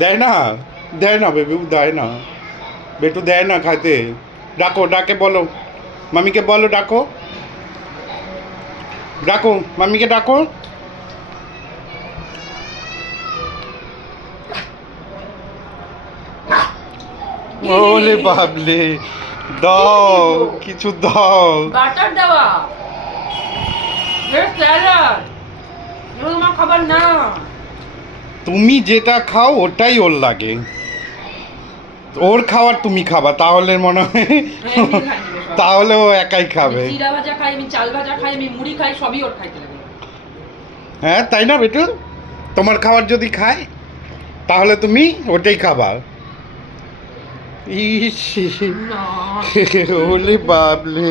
দেয় না, দেয় না বেবু, দেয় না বেটু, দেয় না খাইতে। ডাকো, ডাকে বলো, মামিকে বলো, ডাকো, ডাকো মামিকে ডাকো। ওলে বাবলে, দাও কিছু দাও। বাটার দেওয়া স্যালাড, তোমার খাবার না। তুমি যেটা খাও ওটাই ওর লাগে, ওর খাবার তুমি খাবা, তাহলে মনে হয় তাহলে ও একাই খাবে। জিরা ভাজা খাই, আমি চাল ভাজা খাই, আমি মুড়ি খাই, সবই ওর খাইতে লাগে। হ্যাঁ তাই না বেটু, তোমার খাবার যদি খায় তাহলে তুমি ওটাই খাবা। ইস, না ওলে বাবলে।